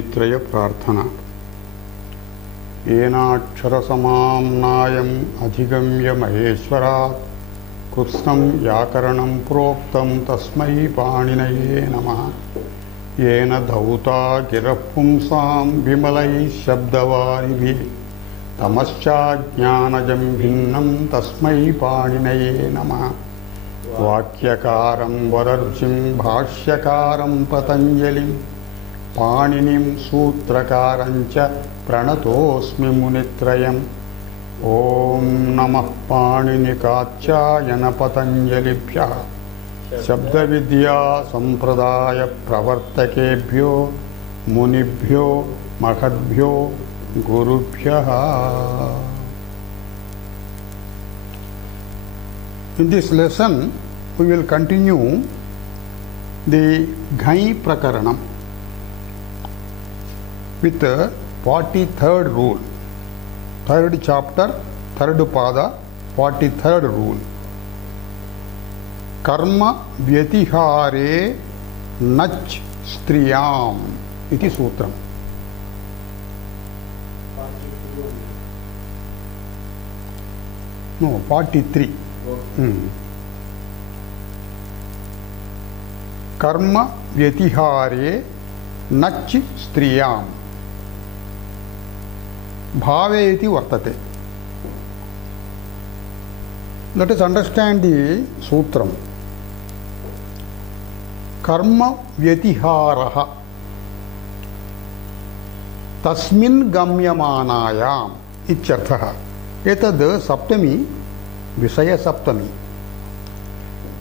मुनित्रय प्रार्थना। येनाक्षरसमाम्नायम् अधिगम्य महेश्वरात् कृत्स्नं व्याकरणं प्रोक्तं तस्मै पाणिनये नमः। येन धौता गिरः पुंसां विमलैः शब्दवारिभिः तमश्चाज्ञानजं भिन्नं तस्मै पाणिनये नमः। वाक्यकारं वरर्चिं भाष्यकारं पतञ्जलिं पाणिनिं सूत्रकारं च प्रणतोऽस्मि मुनित्रयम्। ॐ नमः पाणिनिकात्यायन पतञ्जलिभ्यः शब्दविद्या संप्रदाय प्रवर्तकेभ्यो मुनिभ्यो महद्भ्यो गुरुभ्यः। In this lesson we will continue the Ghai Prakaranam with the 43rd rule, 3rd chapter, 3rd pada, 43rd rule. Karma vyatihare nach striyam iti sutram. No, 43. कर्म व्यतिहारे नच् स्त्रियां भावे इति वर्तते. Let us understand the sutram. कर्म व्यतिहारः तस्मिन् गम्यमानायाम् इत्यर्थः. एतद् सप्तमी विषय सप्तमी.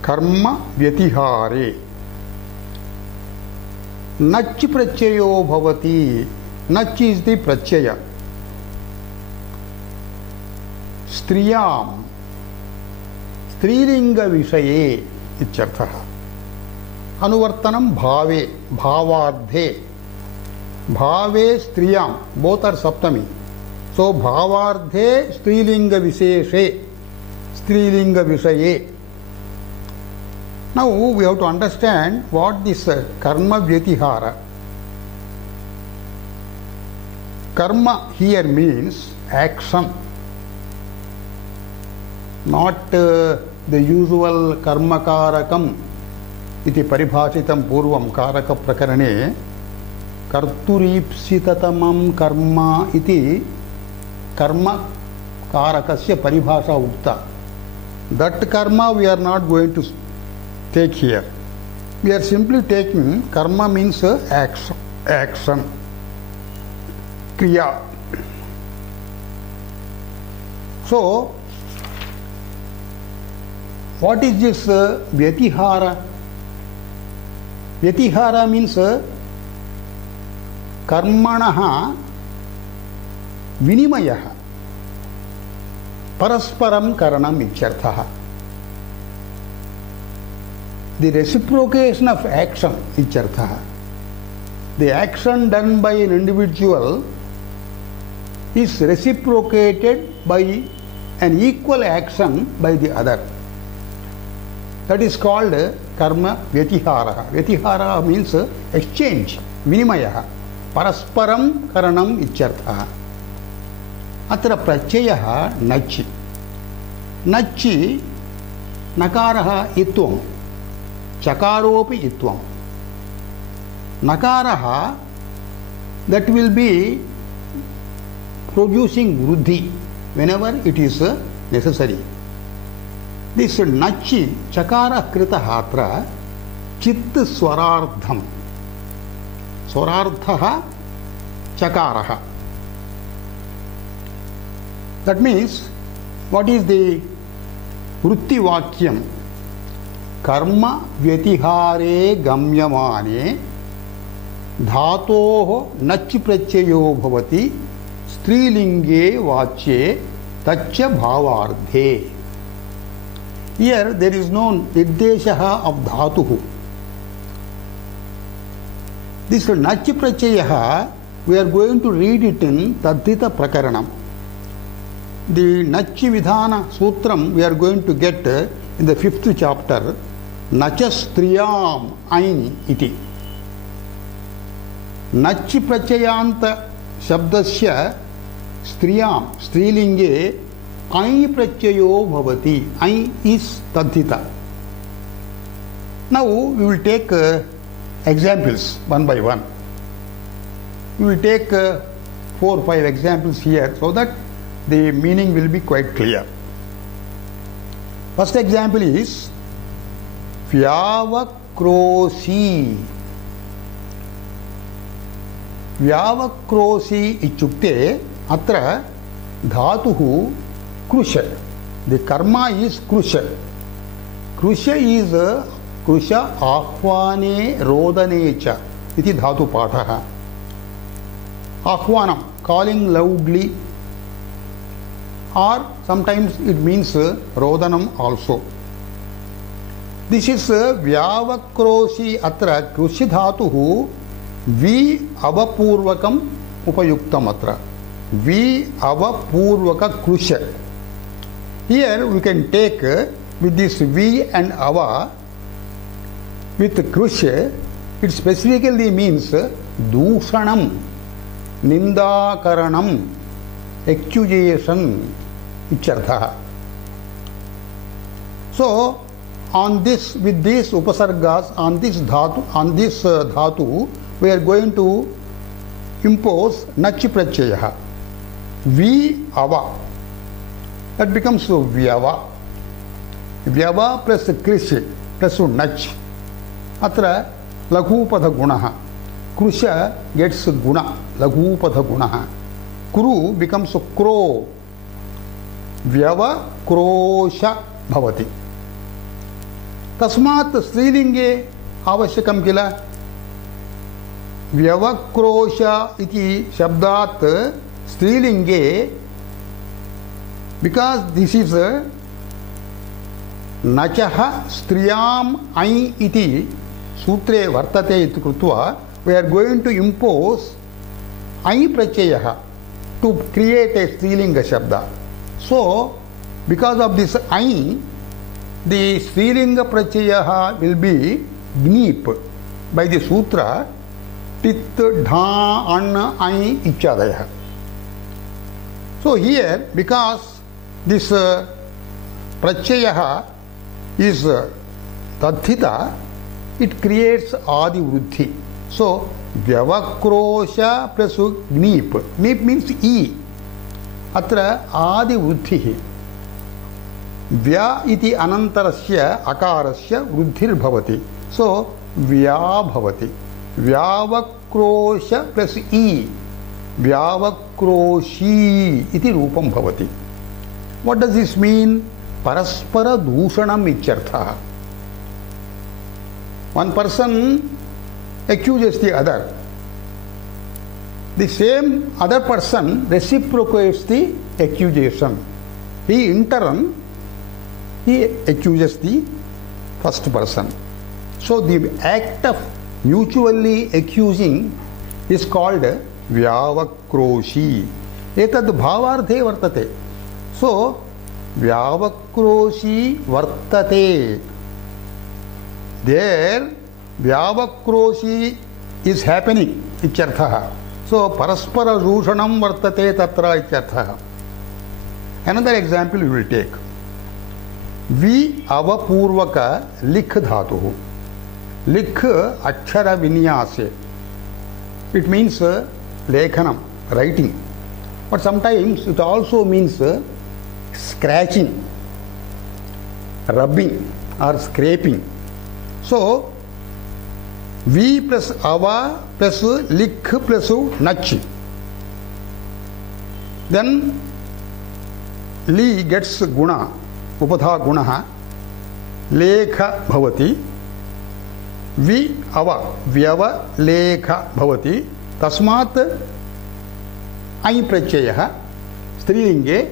कर्म व्यतिहारे नच् प्रत्ययो भवति. नच् इज द प्रत्यय. स्त्रियां स्त्रीलिंग विषये इत्यर्थः. अनुवर्तनं भावे भावार्धे. भावे स्त्रियां बोथ आर सप्तमी. सो भावार्धे स्त्रीलिंग विशेषे स्त्रीलिंग विषये. Now we have to understand what this karma vyatihara. Karma here means action, not the usual karma karakam iti paribhashitam purvam karaka prakarane karturipsitatamam karma iti karma karakasya paribhasha ukta. That karma we are not going to take here. We are simply taking karma means action, kriya. So, what is this vyatihara? Vyatihara means karmanaha vinimayah parasparam karanam ityarthaha. The reciprocation of action ityarthaha. The action done by an individual is reciprocated by an equal action by the other. That is called karma vyatihara. Vyatihara means exchange, vinimaya. Parasparam karanam ityarthaha. Atra pratyayah nachi. Nachi nakaraha itvam. Chakaropi itvam. Nakaraha, that will be producing vruddhi whenever it is necessary. This nachi chakara krita hatra chit swarardham. Swarardhaha chakaraha. That means, what is the vrutti vakyam? Karma vyatihare gamyamane dhatoh nach prachayo bhavati strilinge vachye taccha bhavardhe. Here there is no nirdeshaha of dhatuhu. This nach prachayaha, we are going to read it in Tadhita Prakaranam. The Nachi Vidhana Sutram we are going to get in the 5th chapter. Nacha striyam ain iti. Nach प्रत्ययान्त शब्दस्य स्त्रियां स्त्रीलिंगे ऐ प्रत्ययो भवति. ऐ is तद्धिता. Now we will take examples one by one. We will take 4 or 5 examples here so that the meaning will be quite clear. First example is vyavakrosi. Vyavakrosi ichukte atra dhatuhu krusha. The karma is krusha. Krusha is कृश आह्वाने रोदने च इति धातु पाठः. आह्वानम calling loudly, or sometimes it means rodanam also. This is vyavakroshi. atra कृषि धातुः vi avapurvakam upayuktam. atra vi avapurvaka krusha. Here we can take with this vi and ava. With krusha, it specifically means dushanam, nindakaranam, accusation, ichartha. So, on this, with these upasargas, on this dhatu, we are going to impose nach pratyaya. Vi ava. That becomes vyava. Vyava plus krish plus nach. अत्र लघुपद गुणः. कृश gets गुण, लघुपद गुणः. कुरु becomes crow. व्यवक्रोश भवति. तस्मात् स्त्रीलिंगे आवश्यकं किल. व्यवक्रोश इति शब्दात् स्त्रीलिंगे, बिकॉज दिस इज नचः स्त्रियाम् ऐ इति सूत्रे वर्तते इति कृत्वा we are going to impose ऐ प्रत्ययः to create a strilinga shabda. So because of this I, the strilinga pratyayah will be gneep by the sutra tit dha an I ichadayah. So here, because this pratyayah is tadhita, it creates adi vruddhi. So vyavakrosha plus gneep. Gneep means e. Atra adi vruddhi. Vya iti anantarasya akarasya vruddhir bhavati. So vya bhavati. Vyavakrosha plus e. Vyavakroshi iti rupam bhavati. What does this mean? Paraspara dushanam ichartha. One person accuses the other. The same other person reciprocates the accusation. He in turn, he accuses the first person. So the act of mutually accusing is called vyavakroshi. Etad bhavarthe vartate. So vyavakroshi vartate. There vyavakroshi is happening ityarthaha. So paraspara dushanam vartate tatra ityarthaha. Another example we will take. Vi avapurvaka likh dhatuhu. Likh akshara vinyase. It means lekhanam, writing. But sometimes it also means scratching, rubbing or scraping. So V plus ava plus likh plus nach. Then li gets guna, upadha gunaha, lekha bhavati. Vi ava vyava lekha bhavati. Tasmat ऐ प्रत्ययः स्त्रीलिंगे.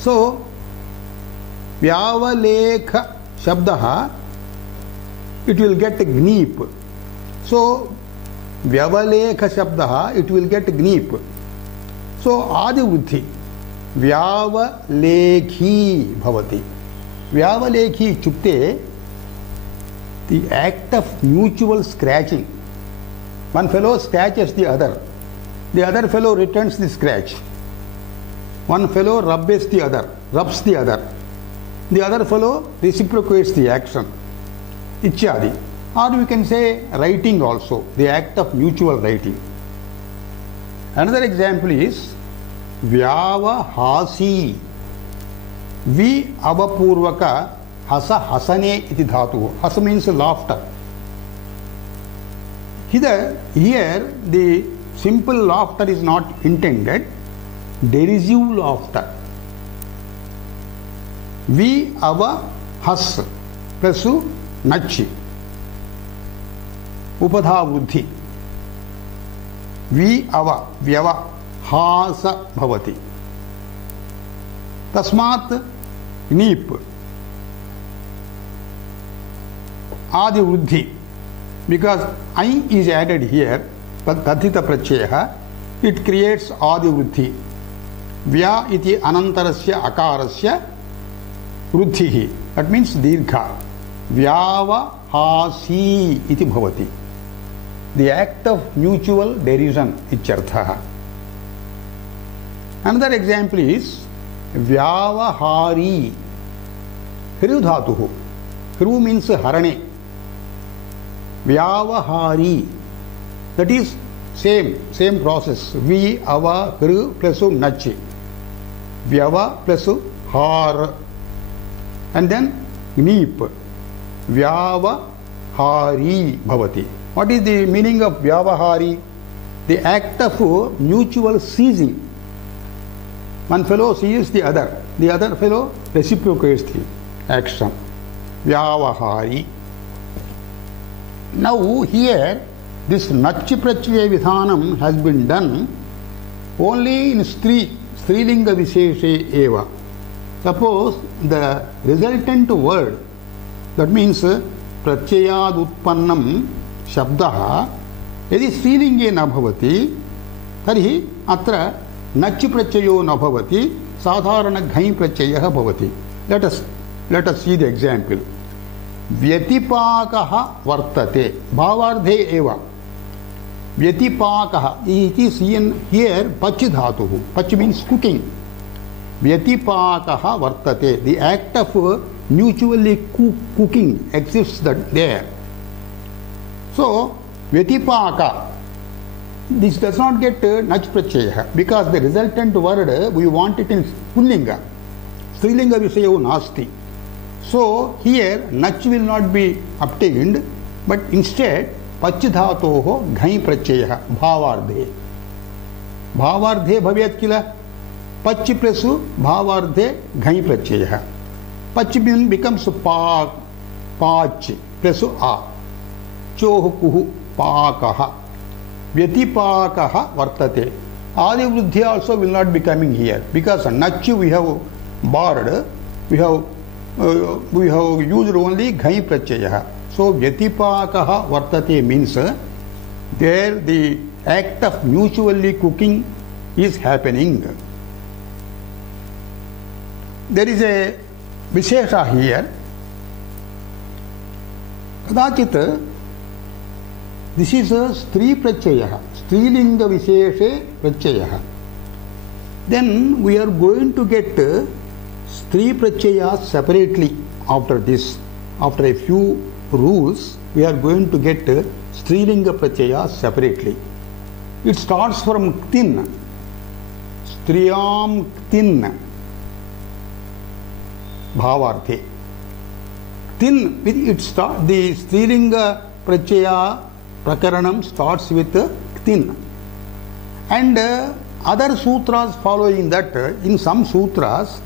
So vyavaleख शब्दः, it will get gneep. So vyavaleख शब्दः, it will get gneep. So adi vruddhi vyavalekhī bhavati. Vyavalekhī ityukte the act of mutual scratching One fellow scratches the other fellow returns the scratch. One fellow rubs the other fellow reciprocates the action. Ichyadi. Or we can say writing also, the act of mutual writing. Another example is Vyavahasi. Vi avapurvaka hasa hasane iti dhatu. Hasa means laughter. Here the simple laughter is not intended, derisive laughter. Vi ava has plus nachi. Upadha vruddhi. Vi ava vyava hasa bhavati. Tasmat neep. Adi vruddhi. Because I is added here, tathita pratyaya, it creates adi vruddhi. Vya iti anantarasya akarasya vruddhihi. That means dirgha. Vyava hasi iti bhavati. The act of mutual derision ichartha. Another example is Vyavahari. Hiru dhatuhu. Hiru means harane. Vyavahari. That is same process. Vi, ava, hiru plus nachi. Vyava plus har. And then neep. Vyavahari bhavati. What is the meaning of Vyavahari? The act of mutual seizing. One fellow seizes the other fellow reciprocates the action. Vyavahari. Now here this Nachi Pratyaya Vidhanam has been done only in Strilinga Visheshe Eva. Suppose the resultant word, that means Pratyayad Utpannam Shabdaha, यदि Strilinge न भवति तर्हि अत्र नच् प्रत्ययो न भवति, साधारण घञ् प्रत्ययः भवति. Let us see the example. व्यतिपाकः वर्तते. भावार्थे एव. व्यतिपाकः. It is seen here pach dhatuः. Pach means cooking. Vyatipakaha vartate. The act of mutually cooking exists there. So, Vyatipaka, this does not get Nach Pratyaya because the resultant word we want it in Pullinga. Strilinga Visayo Nasti. So, here Nach will not be obtained, but instead Pachidhatoho Ghai Pratyaya Bhavardhe. Bhavardhe Bhavyat Kila. Pach plus bhavardhe ghai pratyaya. Pach becomes pach plus a. Choh kuhu pakaha. Vyatipakaha vartate. Adi vruddhi also will not be coming here because nachi we have borrowed, we have used only ghai pratyaya. So vyatipakaha vartate means there the act of mutually cooking is happening. There is a Vishesha here. Kadachit, this is a Stri Pratyaya, Strilinga Visheshe Pratyaya. Then we are going to get Stri Pratyaya separately after this. After a few rules, we are going to get Strilinga Pratyaya separately. It starts from Ktin. Striyam Ktin. Bhavarthe. Tin with it start the Strilinga Pratyaya Prakaranam starts with Ktin. And other sutras following that, in some sutras,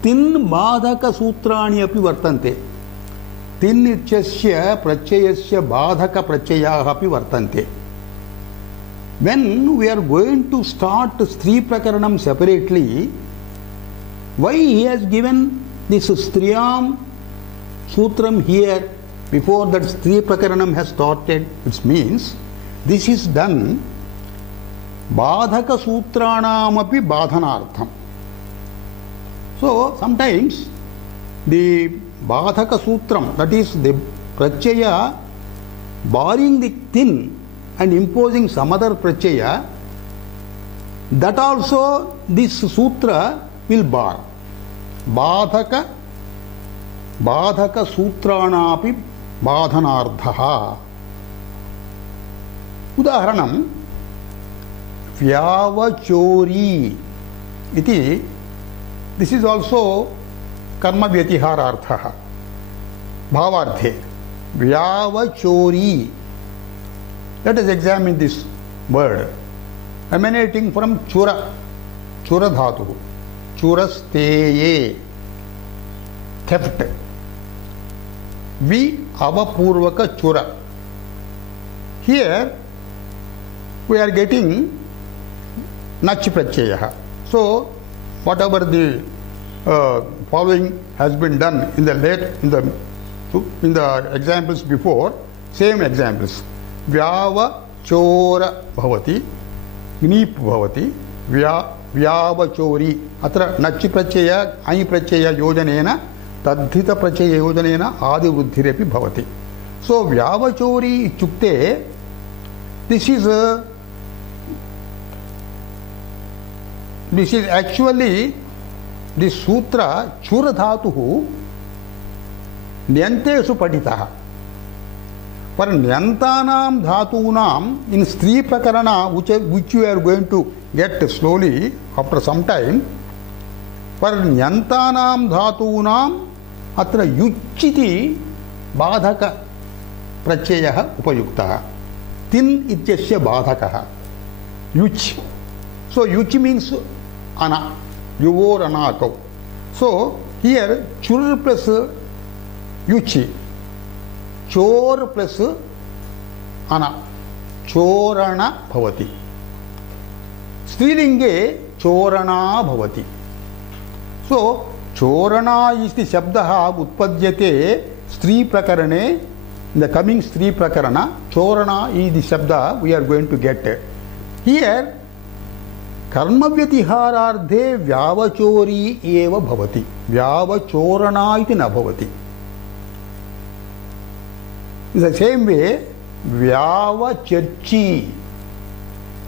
Tin Badhaka Sutrani api vartante. Tin ityasya pratyayasya Badhaka Pratyayaha api vartante. When we are going to start Stri Prakaranam separately, why he has given this Striyam Sutram here before that Stri Prakaranam has started? It means this is done Badhaka Sutranam api Badhanartham. So sometimes the Badhaka Sutram, that is the Pratyaya barring the Tin, and imposing some other pratyaya, that also this sutra will bar. Badhaka sutranapi badhanardhaha. Udaharanam vyavachori iti. This is also karma vyatihararthaha. Bhavarthe. Vyavachori. Let us examine this word. Emanating from chura. Chura dhatu. Churasteye. Theft. Vi avapurvaka chura. Here we are getting nach pratyaya. So whatever the following has been done in the examples before, same examples. Vyava chora bhavati, gnip bhavati, vyava chori. Atra nachi pratyaya, ai pratyaya yojanena, tadhita pratyaya yojanena, adi vruddhirepi bhavati. So vyava chori ichukte, this is actually the sutra chura dhatuhu nyantesu paditaha. For nyantanam dhatunam in stri prakarana, which you are going to get slowly after some time, for nyantanam dhatunam atra yuchiti badhaka pratyaya upayuktaha. Tin ityasya badhakaha. Yuch. So yuch means ana. Yuvor anakau. So here chur plus yuchi. Chor plus ana. Chorana bhavati. Strilinge chorana bhavati. So chorana is the shabdaha utpadyate stri prakarane. In the coming stri prakarana, chorana is the shabda we are going to get. Here karma vyatiharardhe vyavachori eva bhavati. Vyavachorana iti na bhavati. In the same way, vyavacharchi.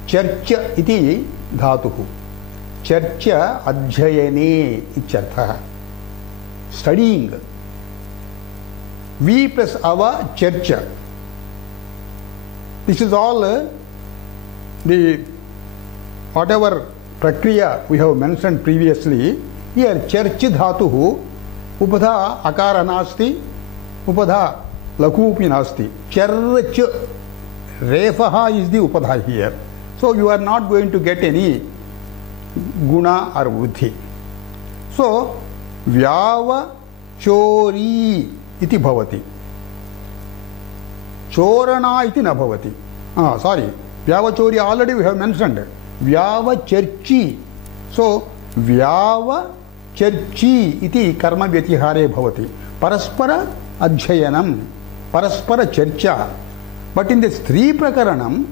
Charcha iti dhatuhu. Charcha adhyayane ichartha. Studying. V plus ava charcha. This is all the whatever prakriya we have mentioned previously. Here charchi dhatuhu upadha akara nasti, upadha lakupi nasti. Charch refaha is the upadha here. So you are not going to get any guna or vruddhi. So vyava chori iti bhavati. Chorana iti na bhavati. Sorry. Vyava chori already we have mentioned. Vyava charchi. So vyava charchi iti karma vyatihare bhavati. Paraspara adhyayanam. Paraspara charcha. But in this three prakaranam,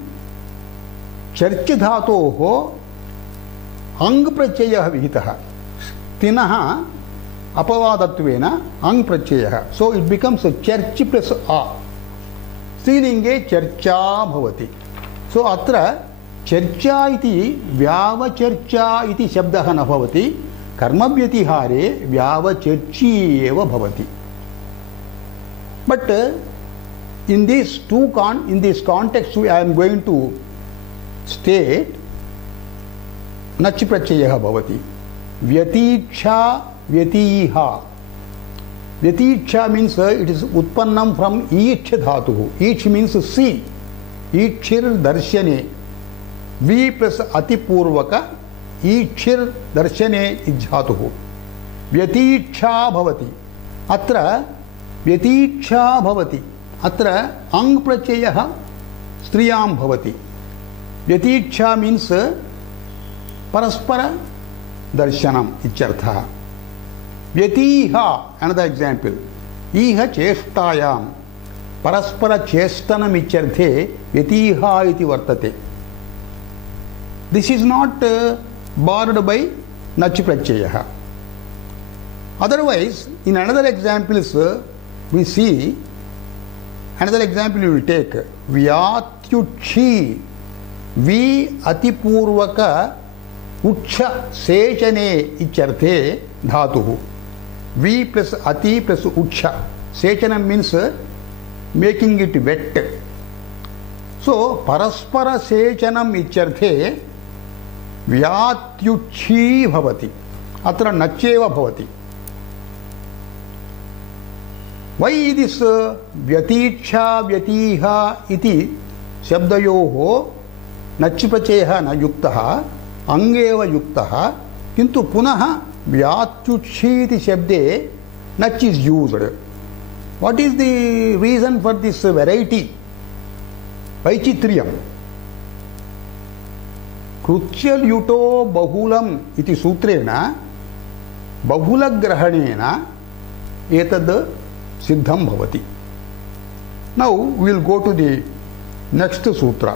charcha dhatoho ang pratyaya vihitaha. Tinaha apavadattvena ang pratyaya. So it becomes a charchi plus a. Strilinge charcha bhavati. So atra charcha iti vyava charcha iti shabdaha na bhavati. Karma vyatihare vyava charchi eva bhavati. But in this context I am going to state nach pratyaya bhavati. Vyaticha vyatiha. Vyaticha means it is utpannam from each dhatuhu. Each means see. Eachir darshane. V plus atipurvaka. Eachir darshane idhatuhu. Vyaticha bhavati. Atra vyaticha bhavati. Atra ang pratyaya striyam bhavati. Vyaticha means paraspara darshanam ichartha. Vyatiha, another example. Iha cheshtayam. Paraspara cheshtanam icharthe vyatiha iti vartate. This is not barred by nach pratyaya. Otherwise, in another examples, we see, another example you will take. Vyat व्यात्युच्छी वि अतिपूर्वक उच्छ सेचने इत्यर्थे धातुः वि plus अति plus उच्छ सेचनम means making it wet so परस्पर सेचनम इत्यर्थे व्यात्युच्छी भवति अत्र नच्चेव भवति वै दिस व्यतीक्षा व्यतीह इति शब्दयोः नच् प्रत्ययः न युक्तः अंगेव युक्तः किंतु पुनः व्यात्युच्छी इति शब्दे नच् is used what is the reason for this variety वैचित्र्यम् कृत्यल्युतो बहुलम इति सूत्रेण बहुलग्रहणेन एतद् सिद्धं भवति now we will go to the next सूत्र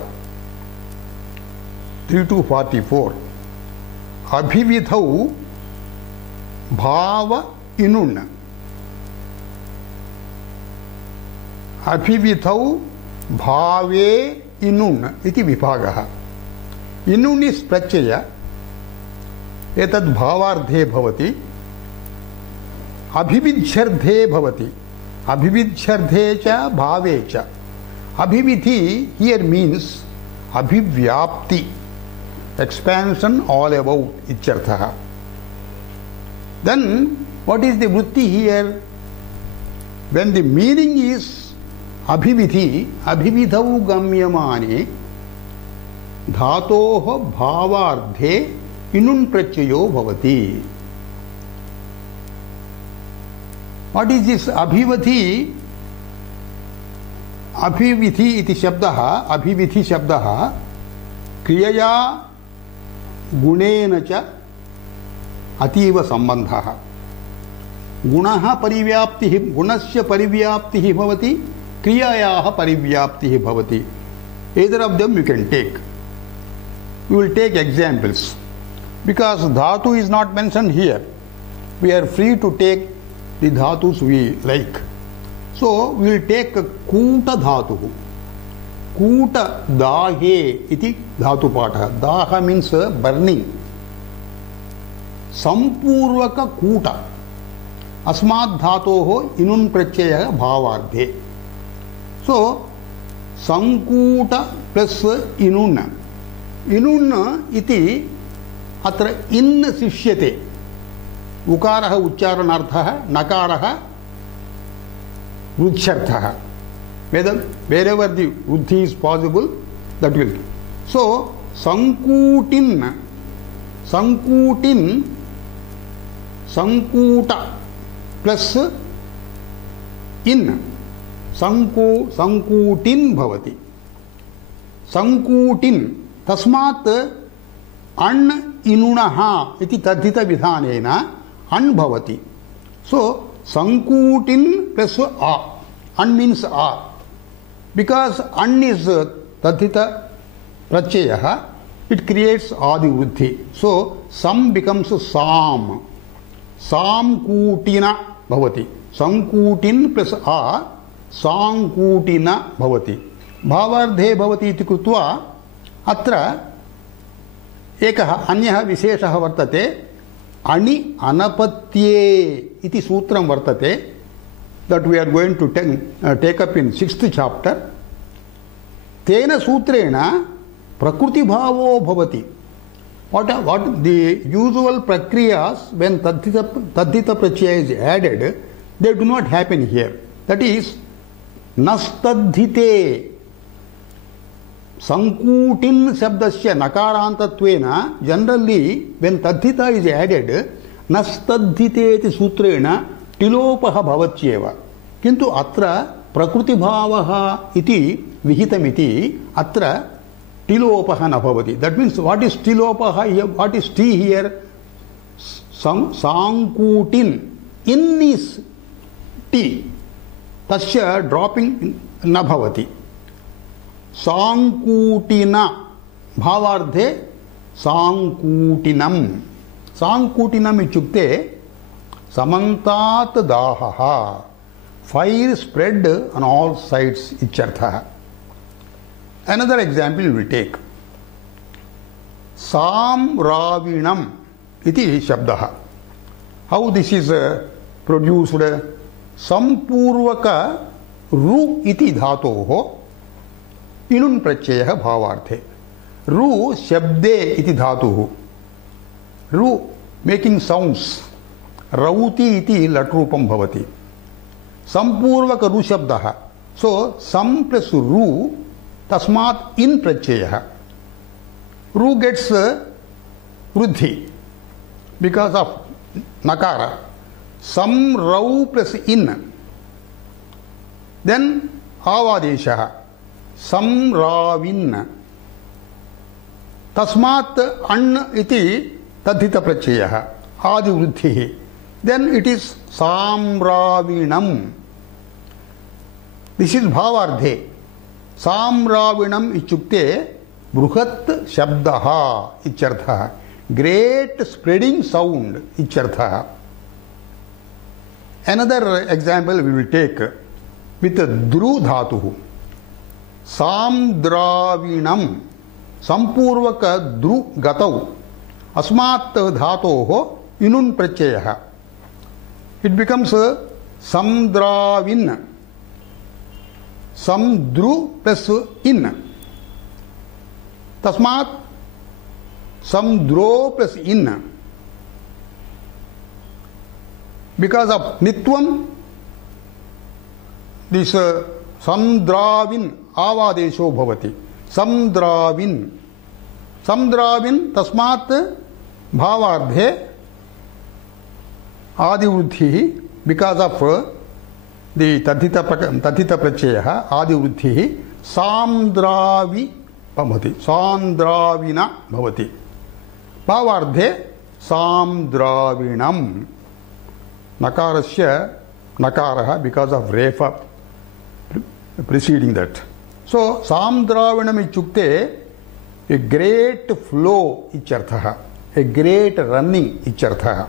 3 to 44 अभिविधौ भाव इनुन् अभिविधौ भावे इनुन् इति विभागः इनुन् इस् प्रत्यय एतद् भावार्थे भवति अभिविध्यर्थे भवति अभिविध्यर्थे च भावे च अभिविधि हियर मीन्स अभिव्याप्ति expansion all about इत्यर्थः then what is the vritti here when the meaning is अभिविधि अभिविधौ गम्यमाने धातोः भावार्थे इनुन् प्रत्ययो भवति what is this अभिविधि अभिविधि इति शब्दः अभिविधि शब्दः क्रियया गुणेन च अतीव संबंधः गुणः परिव्याप्तिः गुणस्य परिव्याप्तिः भवति क्रियायाः परिव्याप्तिः भवति either of them you can take we will take examples because dhatu is not mentioned here we are free to take the dhatus we like so we will take कूट धातुः कूट दाहे इति धातुपाठः दाह मीन्स बर्निंग संपूर्वक कूट अस्मात् धातोः इनुन् प्रत्ययः भावार्थे सो संकूट plus इनुन् इनुन् इति अत्र इन् शिष्यते उकारः उच्चारणार्थः नकारः वृद्ध्यर्थः wherever the vruddhi is possible that will so sankutin sankuta plus in sankutin bhavati sankutin tasmat an inunaha iti tadhita vidhanena an bhavati so sankutin plus a an means a because an is tadhita pratyayah it creates adi vruddhi so sam becomes sam samkutina bhavati sankutin plus a sankutina bhavati भावार्थे भवति इति कृत्वा अत्र एकः अन्यः विशेषः वर्तते अणि अनपत्ये इति सूत्रं वर्तते that we are going to take up in 6th chapter तेन सूत्रेण प्रकृति भावो भवति what the usual prakriyas when tadhita pratyaya is added they do not happen here that is nastadhite sankutin shabdasya nakarantattvena generally when tadhita is added nastadhite iti sutrena टिलोपः भवत्येव किंतु अत्र प्रकृति भावः इति विहितमिति अत्र टिलोपः न भवति दैट मीन्स व्हाट इज टिलोपः व्हाट इज टी हियर सांकूटिन इन इज टी तस्य ड्रॉपिंग न भवति सांकूटिन भावार्थे सांकूटिनम सांकूटिनम इत्युक्ते समन्तात् दाहः fire spread on all sides इत्यर्थः Another example we will take. Samravinam iti shabdaha. How this is produced? Sampurvaka ru iti dhatoho inun pratyayah bhavarthe. Ru shabde iti dhatuhu. Ru making sounds. Rauti iti latrupam bhavati. Sampurvaka ru shabdaha. So sam plus ru tasmat in pratyayah. Ru gets vruddhi because of nakara. Sam rau plus in. Then avadesha. Sam ravin. Tasmat an iti tadhita pratyayah. Adi vruddhi. Then it is samravinam. This is bhavardhe. Samravinam ichukte bruhat shabdaha ichartha. Great spreading sound ichartha. Another example we will take with dru dhatuhu. Samdravinam. Sampurvaka dru gatau. Asmat dhatoho inun pratyayah. It becomes samdravin. Samdru plus in. Tasmat samdro plus in. Because of nitvam, this samdravin avadesho bhavati. Samdravin. Samdravin tasmat bhavardhe adivruddhi. Because of the tadhita pratyayah adivruddhi samdravi bhavati. Samdravina bhavati. Bhavardhe samdravinam. Nakarasya nakaraha because of refa preceding that. So samdravinam ichukte a great flow ichartha. A great running ichartha.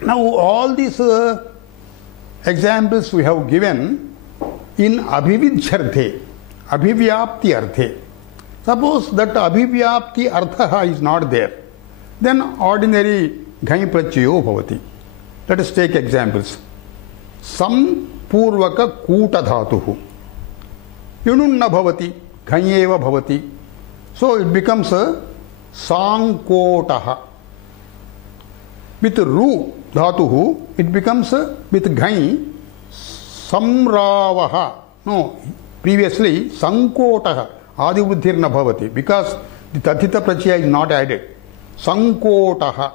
Now all these examples we have given in abhividyarthe, abhivyapti arthe. Suppose that abhivyapti artha is not there, then ordinary ghai pratyyo bhavati. Let us take examples. Sampurvaka kuta dhatuhu. Yununna bhavati, ghai eva bhavati. So it becomes sankotaha. With ru dhatuhu, it becomes with ghai samravaha. No, previously sankotaha adivruddhirna bhavati because the tathita pratyaya is not added. Sankotaha.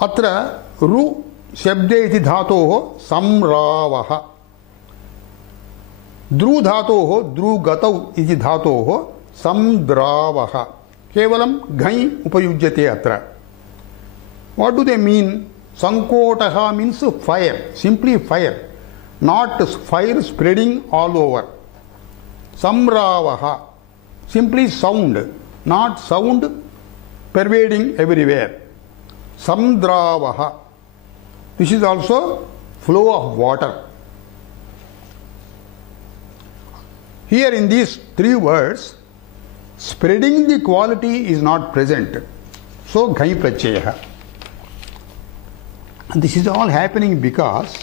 Atra ru shabde iti dhatoho samravaha. Dru dhatoho dru gatau iti dhatoho samdravaha. Kevalam ghai upayujyate atra. What do they mean? Sankotaha means fire, simply fire, not fire spreading all over. Samravaha, simply sound, not sound pervading everywhere. Samdravaha, this is also flow of water. Here in these three words, spreading the quality is not present. So ghai pratyayah. And this is all happening because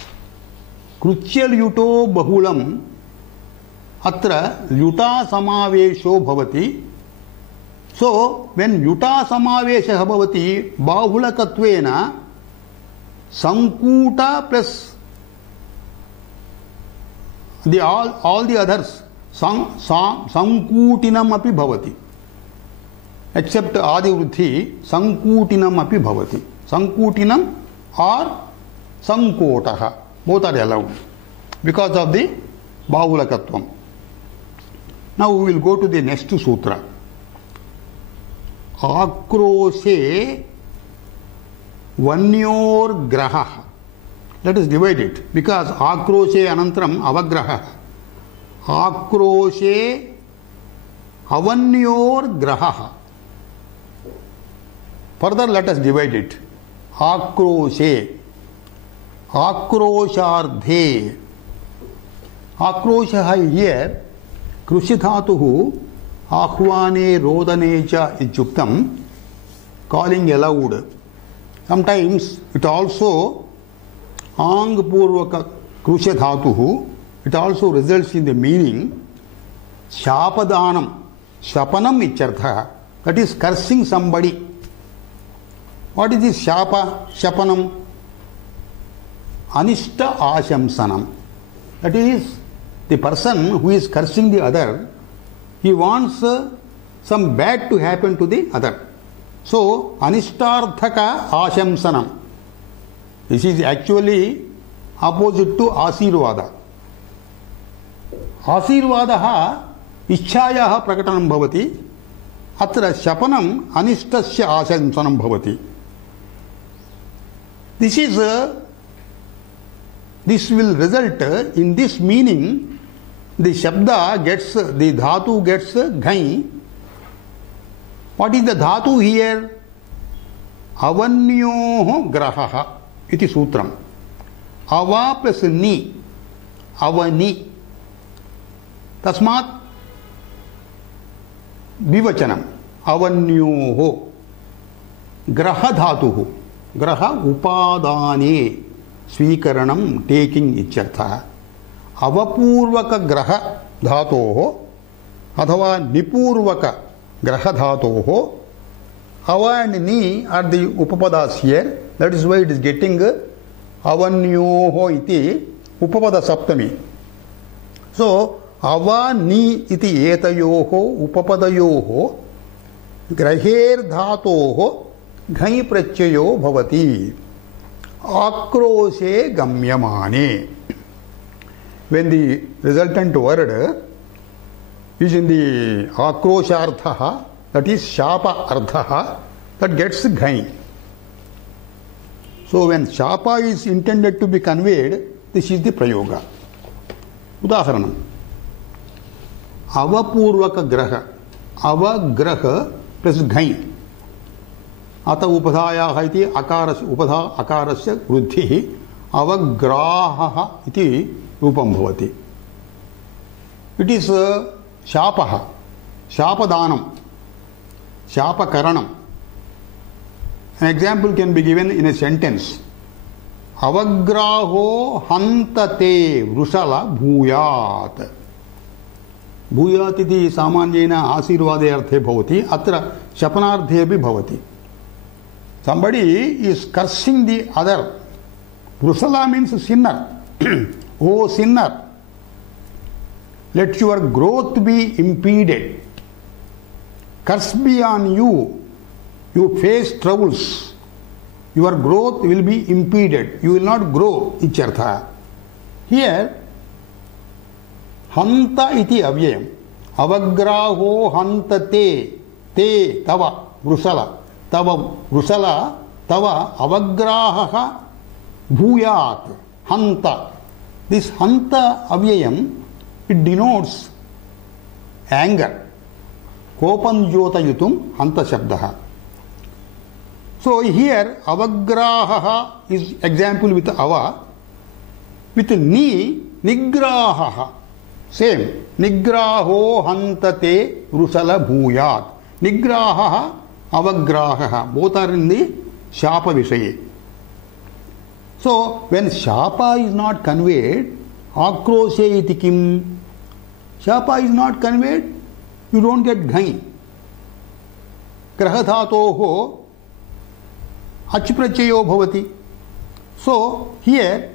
krutyal yuto bahulam atra yuta samavesho bhavati. So when yuta samavesha bhavati bahulakatvena sankuta plus the all the others sankutinam api bhavati. Except adivruddhi sankutinam api bhavati. Sankutinam or sankotaha, both are allowed because of the bahulakatvam. Now we will go to the next sutra. Akroshe vanyor graha. Let us divide it because akroshe anantram avagraha. Akroshe avanyor graha. Further let us divide it. Akroshe, akrosharthe. Akrosha here कृषि धातुः आह्वाने रोदने च इत्युक्तं calling aloud. Sometimes it also ang purvaka krusha dhatuhu, it also results in the meaning shapadanam, shapanam ityartha, that is cursing somebody. What is this shapa, shapanam? Anishta ashamsanam. That is, the person who is cursing the other, he wants some bad to happen to the other. So, anistarthaka ashamsanam. This is actually opposite to asirvada. Asirvadaha ichchayaha prakatanam bhavati. Atra shapanam anistasya ashamsanam bhavati. This will result in this meaning. The shabda gets, the dhatu gets ghai. What is the dhatu here? Avanyoho grahaha iti sutram. Ava plus ni, avani. Tasmat vivachanam. Avanyoho. Graha dhatuhu. Graha upadane. Swikaranam, taking ityartha. Avapurvaka graha dhatoho. Athava nipurvaka graha dhatoho. Ava and ni are the upapadas here. That is why it is getting avanyoho iti upapada saptami. So, ava ni iti etayoho upapadayoho graher dhatoho ghai prachayo bhavati. Akroshe gamyamane. When the resultant word is in the akrosha arthaha, that is shapa arthaha, that gets ghai. So when shapa is intended to be conveyed, this is the prayoga. Udaharanam. Avapurvaka graha. Avagraha plus ghai. Ata upadhayaha iti akarasya upadha akarasya vruddhihi avagrahaha iti rupam bhavati. It is shapaha, shapadanam, shapakaranam. An example can be given in a sentence. Avagraho hantate vrushala bhuyat. Bhuyat iti samanyena asirvade arthe bhavati. Atra shapanarthe bhi bhavati. Somebody is cursing the other. Vrushala means sinner. Oh sinner, let your growth be impeded. Curse be on you. You face troubles. Your growth will be impeded. You will not grow. Ichartha. Here, hanta iti avyayam. Avagraho hantate te tava vrusala. Tava vrusala tava avagraha bhuyat hanta. This hanta avyayam, it denotes anger. Kopam jyotayutum hanta shabdaha. So here avagraha is example with ava. With ni, nigraha. Same. Nigraho hantate vrusala bhuyat. Nigraha avagraha. Both are in the shapa vishaye. So when shapa is not conveyed, akroshe iti kim. Shapa is not conveyed, you don't get ghai. Graha dhatoho ach prachayo bhavati. So here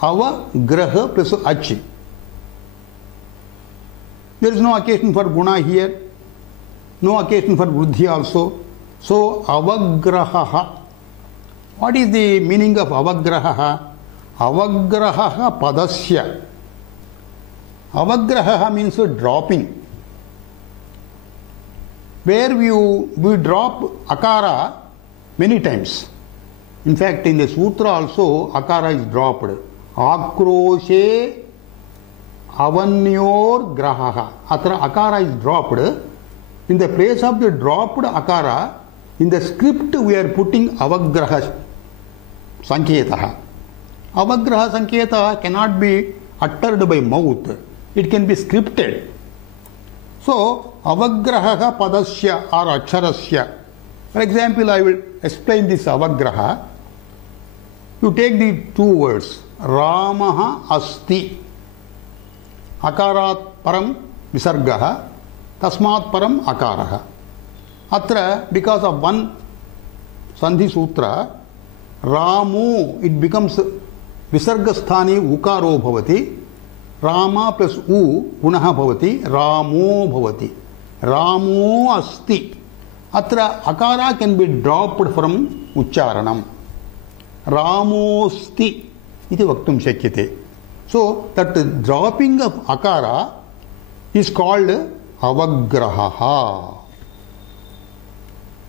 ava graha plus ach. There is no occasion for guna here, no occasion for vruddhi also. So avagraha. What is the meaning of avagraha? Avagraha padasya. Avagraha means dropping. Where we drop akara many times. In fact, in the sutra also akara is dropped. Akroshe avanyor grahaha. Atra akara is dropped. In the place of the dropped akara, in the script we are putting avagraha sanketaha. Avagraha sanketa cannot be uttered by mouth. It can be scripted. So, avagraha padasya or aksharasya. For example, I will explain this avagraha. You take the two words, Ramaha asti. Akarat param visargaha, tasmat param akaraha. Atra, because of one Sandhi Sutra, Ramu, it becomes Visargasthani Ukaro bhavati. Rama plus U, Punaha bhavati, Ramo bhavati. Ramo asti. Atra, Akara can be dropped from Ucharanam. Ramosti iti vaktum shakyate. So, that dropping of Akara is called avagraha.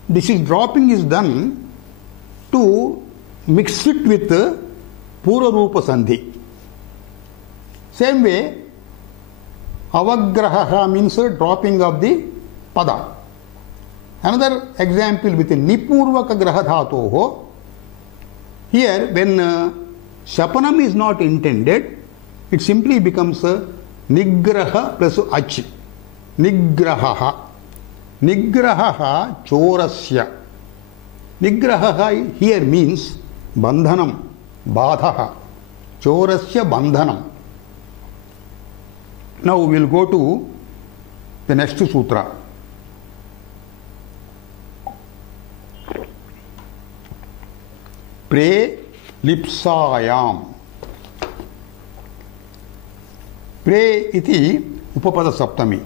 This is dropping is done to mix it with Pura Rupa Sandhi. Same way, avagraha means dropping of the pada. Another example with Nipurvaka Graha Dhatoho. Here, when Shapanam is not intended, it simply becomes Nigraha plus Ach. Nigraha. Nigraha chorasya. Nigraha here means bandhanam, badhaha. Chorasya bandhanam. Now we will go to the next sutra. Pre lipsayam. Pre iti upapada saptami.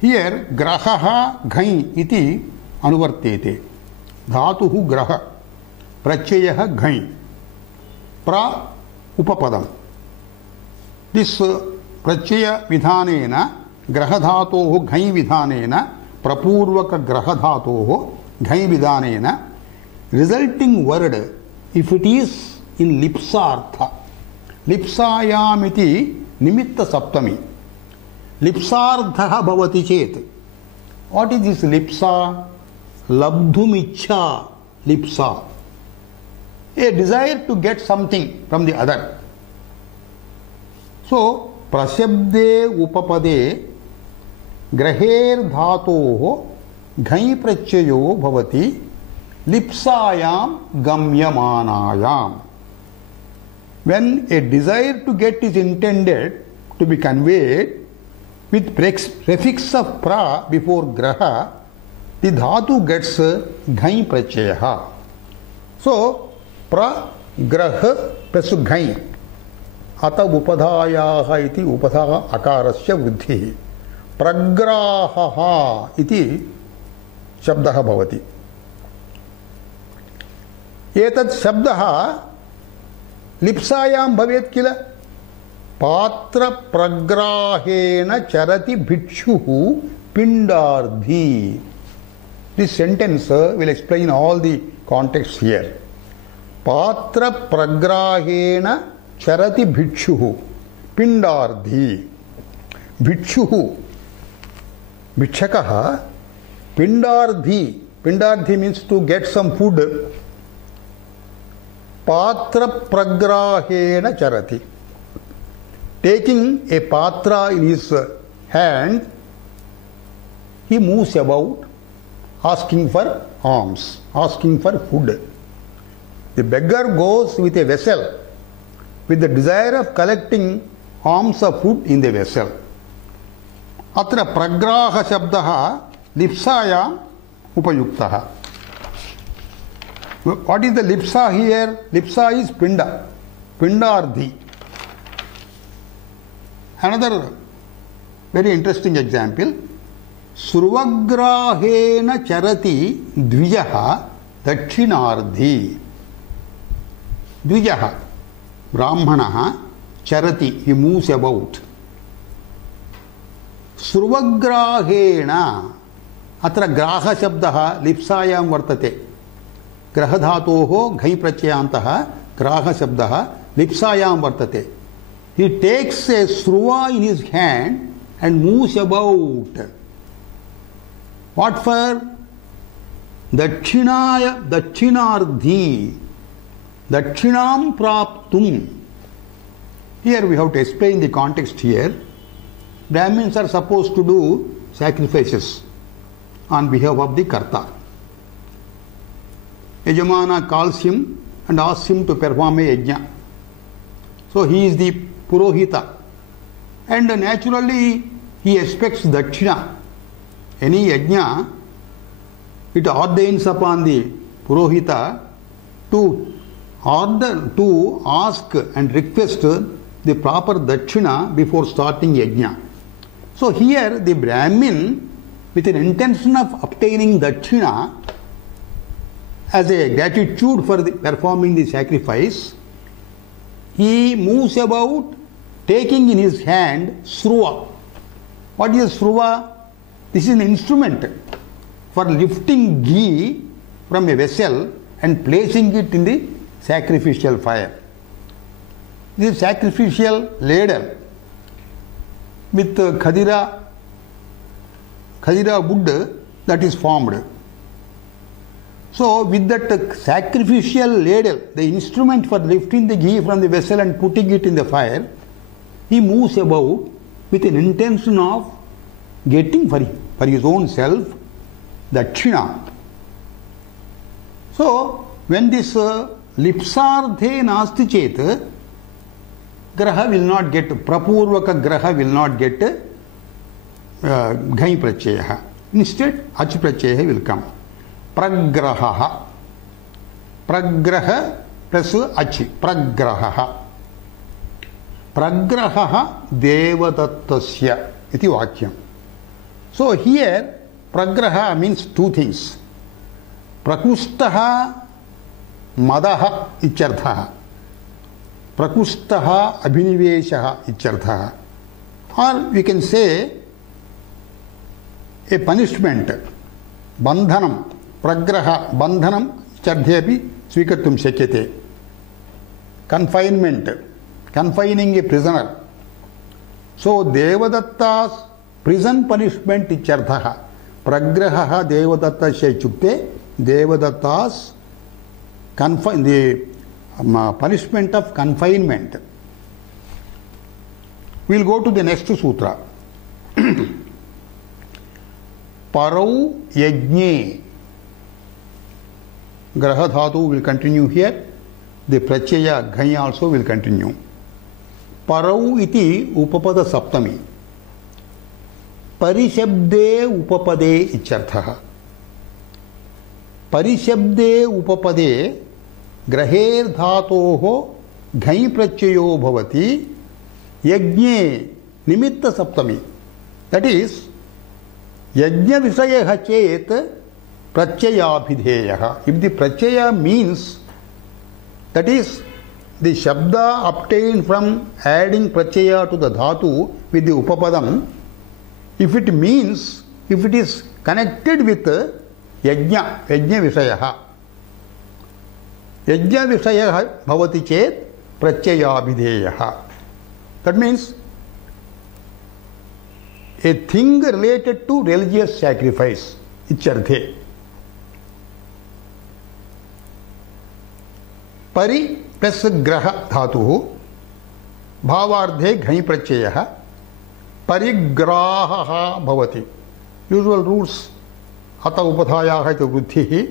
Here grahaha ghain iti anuvartete. Dhatuhu graha. Prachayaha ghain. Pra upapadam. This prachaya vidhanena grahadhatoho ghain vidhanena prapurvaka grahadhatoho ghain vidhanena resulting word, if it is in lipsartha, lipsayam iti nimitta saptami. Lipsartha bhavati chet. What is this lipsa? Labdhumicha lipsa. A desire to get something from the other. So, prashabde upapade graher dhatoho ghai prachayo bhavati lipsayam gamyamanayam. When a desire to get is intended to be conveyed with prefix of pra before graha, the dhatu gets ghai prachayaha. So, pra graha plus ghai ata upadhayaha iti upadha akarasya vruddhi. Pragrahaha iti shabdaha bhavati. एतत् शब्दः लिप्सायां भवेत् किल पात्र प्रग्राहेण चरति भिक्षुः पिंडार्थी. This sentence will explain all the context here. पात्र प्रग्राहेण चरति भिक्षुः पिंडार्थी. भिक्षुः भिक्षकः पिंडार्थी. Pindarthi means to get some food. Patra pragrahena charati. Taking a patra in his hand, he moves about asking for alms, asking for food. The beggar goes with a vessel with the desire of collecting alms of food in the vessel. Atra pragraha shabdaha lipsaya upayuktaha. What is the lipsa here? Lipsa is pinda. Pindarthi. Another very interesting example. Survagrahena charati dvijaha dakshinardhi. Dvijaha, Brahmanaha, charati, he moves about. Survagrahena, atra graha shabdaha lipsayam vartate. Grahadhatoho ghai prachayantaha graha shabdaha lipsayam vartate. He takes a sruva in his hand and moves about. What for? Dakshinaya, dakshinardhi. Dakshinam praptum. Here we have to explain the context here. Brahmins are supposed to do sacrifices on behalf of the Karta. Yajamana calls him and asks him to perform a yajna. So he is the Purohita. And naturally he expects dakshina. Any yajna, it ordains upon the Purohita to ask and request the proper dakshina before starting yajna. So here the Brahmin, with an intention of obtaining dakshina as a gratitude for performing the sacrifice, he moves about taking in his hand sruva. What is sruva? This is an instrument for lifting ghee from a vessel and placing it in the sacrificial fire. This is sacrificial ladle with khadira wood that is formed. So with that sacrificial ladle, the instrument for lifting the ghee from the vessel and putting it in the fire, he moves about with an intention of getting for his own self dakshina. So when this lipsardhe nasti chet, graha will not get, prapurvaka graha will not get ghai pratyaya. Instead ach pratyaya will come. Pragraha. Pragraha plus achi. Pragraha. Pragraha devadattasya iti vakyam. So here pragraha means two things. Prakustaha madaha ityarthaha. Prakustaha abhiniveshaha ityarthaha. Or we can say a punishment. Bandhanam. Pragraha. Bandhanam chardhepi svikartum shakyate. Confinement. Confining a prisoner. So Devadatta's prison punishment ityarthaha. Pragraha Devadattasya ityukte Devadatta's the punishment of confinement. We will go to the next sutra. Parau yajne. Graha dhatu will continue here. The pratyaya ghai also will continue. Parau iti upapada saptami. Parishabde upapade ityarthaha. Parishabde upapade graher dhatoho ghai pratyayo bhavati yajne nimitta saptami. That is, yajna visayah chet pratyayabhidheyaha. If the pratyaya means, that is, the shabda obtained from adding pratyaya to the dhatu with the upapadam, if it means, if it is connected with yajna visayah, yajna visayah bhavati chet pratyayabhidheyaha. That means a thing related to religious sacrifice, icharthe. Pari plus graha dhatu, bhavardhe ghai pratyaya, parigraha bhavati. Usual rules, hata upadhaya iti vruddhihi,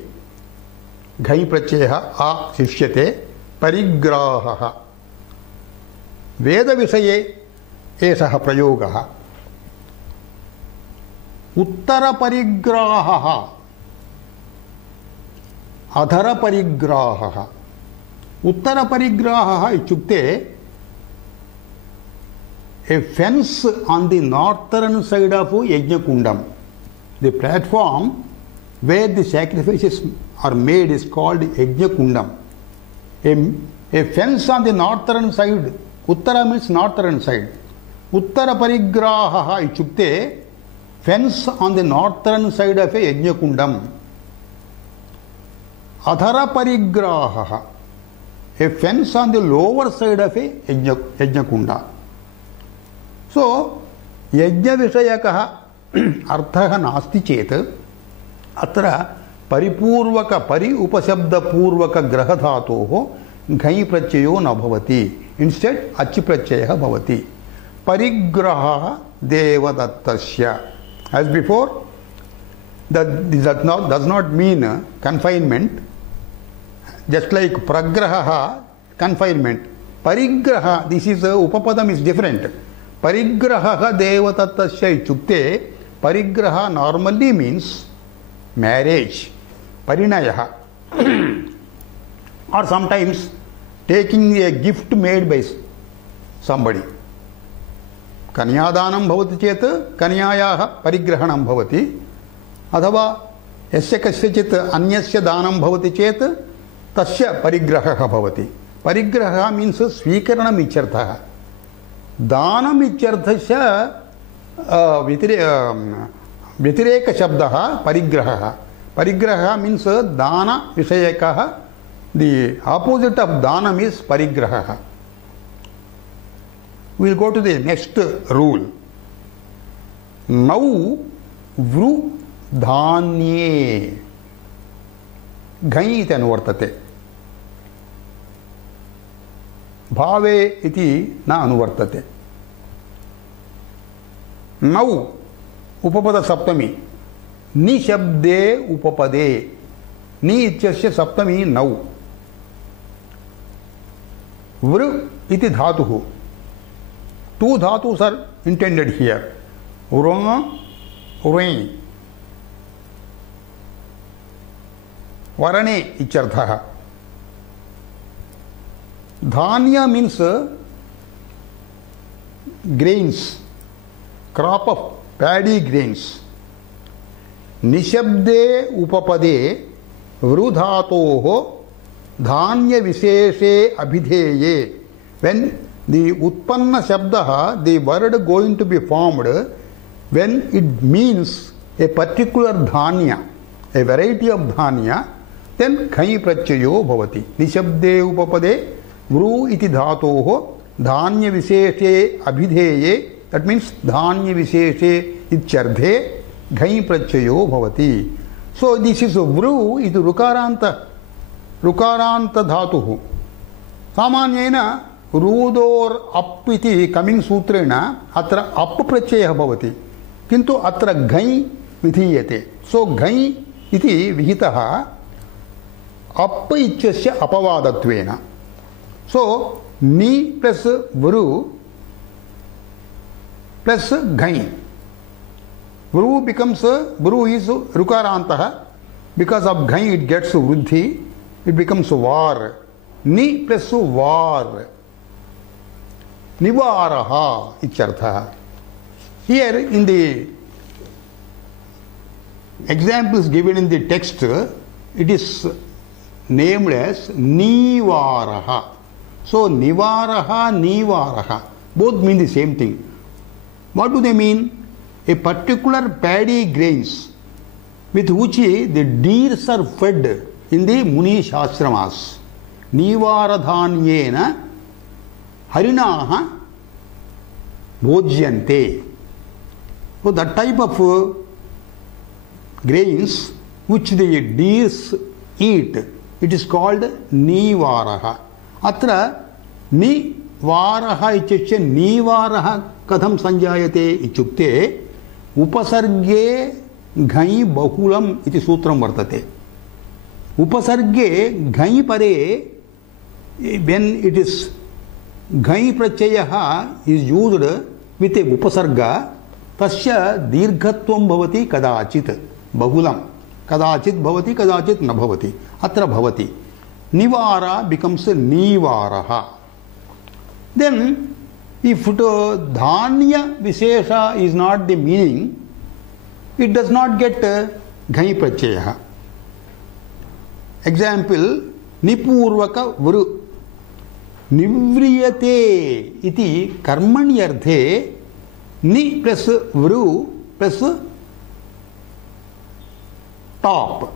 ghai pratyaya a sishyate, parigraha. Veda visaye esaha prayogaha. Uttara parigraha, adhara parigraha. Uttara parigraha ichukte, a fence on the northern side of Yajna Kundam. The platform where the sacrifices are made is called Yajna Kundam. A fence on the northern side, Uttara means northern side. Uttara parigraha ichukte, fence on the northern side of a Yajna Kundam. Adhara parigraha, a fence on the lower side of a Yajna Kunda. So, Yajna Vishayakaha Arthaha Nasti Chet Atra Paripurvaka Pari Upashabda Purvaka Grahadhatoho Ghai Prachayo Nabhavati. Instead, Achi Prachayaha Bhavati. Parigraha devadattasya. As before, that does not mean confinement. Just like pragraha, confinement. Parigraha, this is upapadam is different. Parigraha devatattasya ichukte. Parigraha normally means marriage, parinayaha, or sometimes taking a gift made by somebody. Kanyadanam bhavati chet kanyayaha parigrahanam bhavati. Adhava yasya kasyachit anyasya danam bhavati chet tasya parigrahaha bhavati. Parigraha means swikaranam ichartha. Danam icharthasya Vyatireka shabdaha parigraha. Parigraha means dana vishayakaha. The opposite of danam is parigraha. We will go to the next rule. Now vru dhanye. Ghai iti anuvartate. Bhave iti na anuvartate. Now upapada saptami. Ni shabde upapade. Ni ityasya saptami now. Vru iti dhatuhu. Two dhatus are intended here. Uranga, urain. Varane icharthaha. Dhanya means grains. Crop of paddy grains. Nishabde upapade vrudhatoho dhanya visheshe abhidheye. When the utpanna shabdaha, the word going to be formed, when it means a particular dhanya, a variety of dhanya, then khai prachayo bhavati. Nishabde upapade vru iti dhatoho dhanya visheshe abhidheye. That means dhanya visheshe ityardhe ghai prachayo bhavati. So this is vru, it is rukaranta dhatuhu. Samanyena rudor up iti coming sutrena atra up prachayah bhavati. Kintu atra ghai vidhiyate. So ghai iti vihitaha up ityasya apavadattvena. So ni plus vru plus ghai. Vru becomes, vru is rukarantaha. Because of ghai it gets vruddhi. It becomes var. Ni plus var. Nivaraha ichartha. Here in the examples given in the text, it is named as nivaraha. So nivaraha, nivaraha, both mean the same thing. What do they mean? A particular paddy grains with which the deers are fed in the Munish ashramas. Nivaradhanyena harinaha bhojyante. So that type of grains which the deers eat, it is called nivaraha. Atra nivaraha ityasya nivaraha katham sanjayate ichukte upasarge ghai bahulam iti sutram vartate. Upasarge ghai pare, when it is ghai prachayaha is used with a upasarga, tasya dirghatvam bhavati kadachit bahulam. Kadachit bhavati, kadachit na bhavati. Atra bhavati. Nivara becomes nivaraha. Then if dhanya vishesha is not the meaning, it does not get ghai prachayaha. Example, nipurvaka vru. Nivriyate iti karmanyarthe ni plus vru plus top.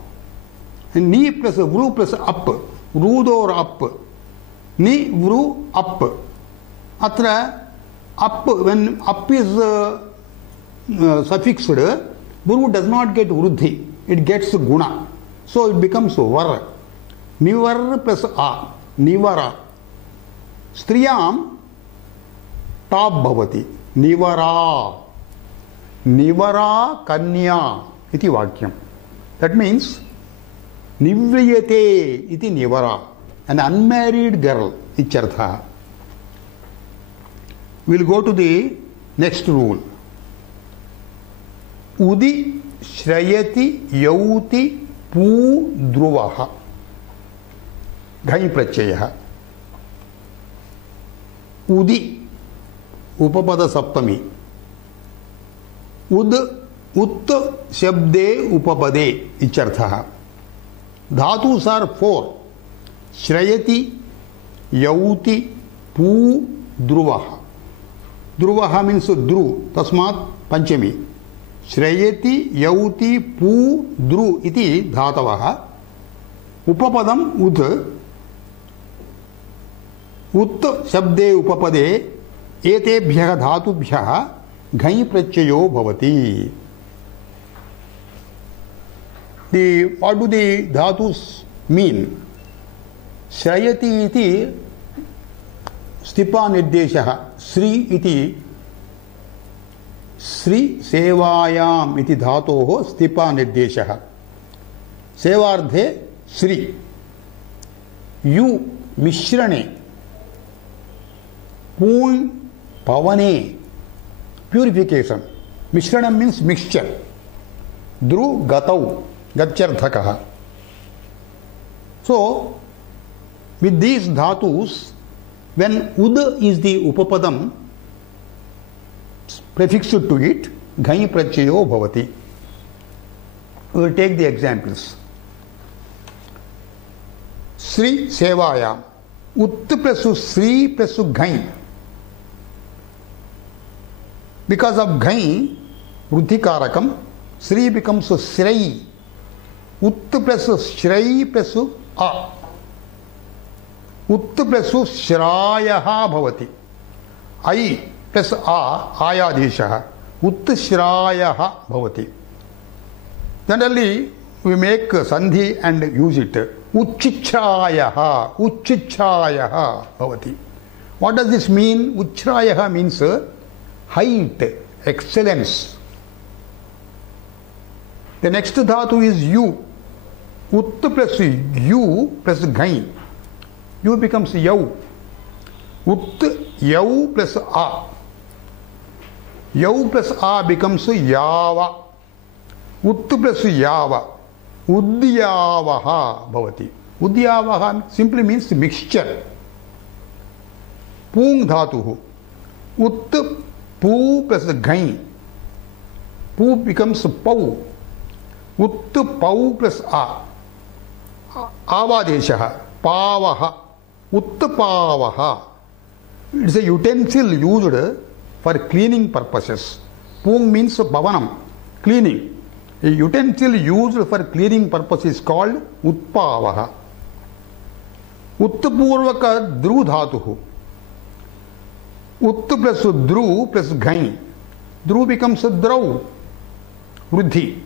And ni plus vru plus up. Vrudor up. Ni vru up. Atra up, when up is suffixed, vru does not get vruddhi. It gets guna. So it becomes var. Nivar plus a. Nivara. Striyam top bhavati. Nivara. Nivara Kanya iti vakyam. That means Nivriyate iti Nivara, an unmarried girl ichartha. We will go to the next rule. Udi Shrayati Yauti Pu Dhruvaha. Ghai Prachayaha. Udi Upapada Saptami. Ud Ut Shabde Upapade ichartha. Dhatus are 4. Shrayati Yauti Pu Dhruvaha. Dhruvaha means Dhru. Tasmat Panchami. Shrayati Yauti Pu Dhru iti dhatavaha. Upapadam Ud. Ut Shabde Upapade etebhyah dhatubhyah Ghai Prachayo bhavati. What do the dhatus mean? Shrayati iti Stipa Nirdeshaha. Sri iti Sri Sevayam iti dhatoho Stipa Nirdeshaha. Sevardhe Sri. You Mishrane. Poon Pavane. Purification. Mishranam means mixture. Dhru Gatau. Gachyarthakaha. So, with these dhatus, when Ud is the Upapadam prefixed to it, Ghai Prachayo bhavati. We will take the examples. Sri Sevaya. Ut plus Sri plus Ghai. Because of Ghai, Vruddhikarakam, Sri becomes Shrai. Ut plus Shrai plus A. Ut plus Shrayaha bhavati. I plus A, Ayadeshaha. Ut Shrayaha bhavati. Generally, we make Sandhi and use it. Uchchichayaha. Uchchichayaha bhavati. What does this mean? Uchchrayaha means height, excellence. The next dhatu is U. Ut plus U plus Ghai. U becomes Yau. Ut Yau plus A. Yau plus A becomes Yava. Ut plus Yava. Udyavaha bhavati. Udyavaha simply means mixture. Pung dhatuhu. Ut Pu plus Ghai. Pu becomes Pau. Ut Pau plus A. Avadeshaha. Pavaha. Ut Pavaha. It is a utensil used for cleaning purposes. Pung means Bhavanam, cleaning. A utensil used for cleaning purpose is called Utpavaha. Uttapurvaka Dhru dhatuhu. Ut plus Dhru plus Ghai. Dhru becomes Drau. Vruddhi.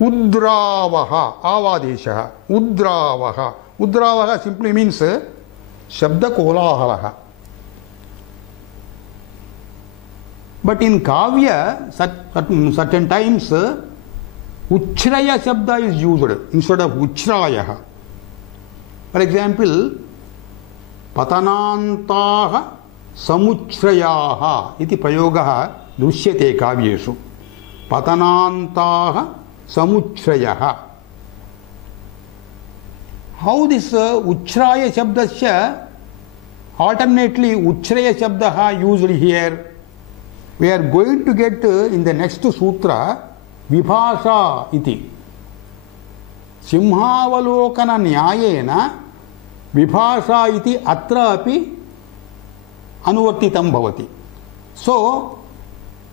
Udravaha. Avadeshaha. Udravaha. Udravaha simply means Shabda Kolahalaha. But in Kavya, certain times, Uchraya Shabda is used instead of Uchrayaha. For example, Patanantaha Samuchrayaha iti prayogaha drishyate kavyeshu. Patanantaha Samuchrayaha. How this Uchraya Shabdasya alternately Uchraya Shabdaha used here? We are going to get in the next sutra Vibhasha iti. Simhavalokana nyayena Vibhasha iti atra api anuvartitam bhavati. So,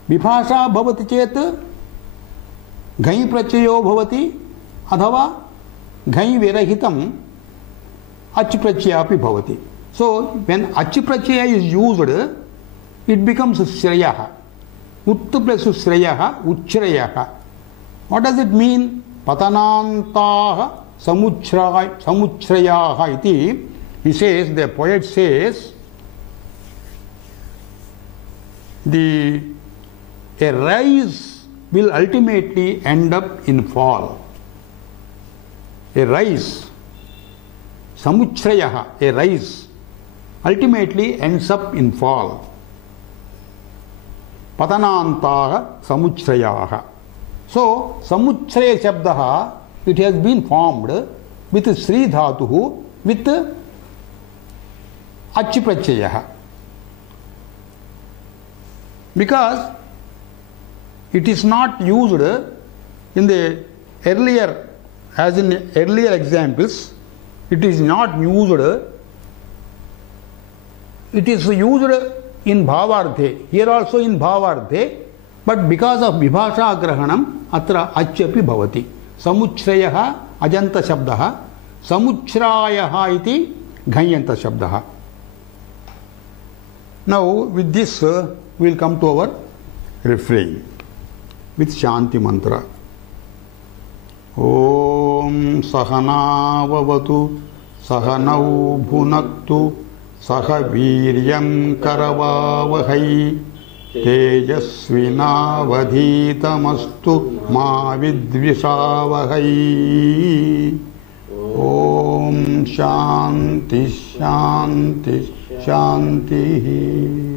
Vibhasha bhavati chet Ghai prachayo bhavati adhava Ghai virahitam Ach prachaya api bhavati. So, when Ach prachaya is used, it becomes Shrayaha. Ut plus Shrayaha, Uchrayaha. What does it mean? Patanantaha Samuchrayaha iti. He says, the poet says, a rise will ultimately end up in fall. A rise, samuchrayaha, a rise, ultimately ends up in fall. Patanantaha samuchrayaha. So, samuchraya shabdaha, it has been formed with Sri Dhatuhu with Achi Prachayaha. Because it is not used in the earlier, as in earlier examples, it is not used, it is used in Bhavarthe, here also in Bhavarthe, but because of Vibhasha Grahanam, atra Achyapi Bhavati. Samuchrayaha Ajanta Shabdaha, Samuchrayaha iti Ghanyanta Shabdaha. Now, with this, we will come to our refrain with Shanti Mantra. Om Sahana Vavatu Sahanau Bhunaktu Saha Viryam Karavavahai Tejasvinavadhitamastu Ma Vidvishavahai. Om Shanti Shanti Shanti.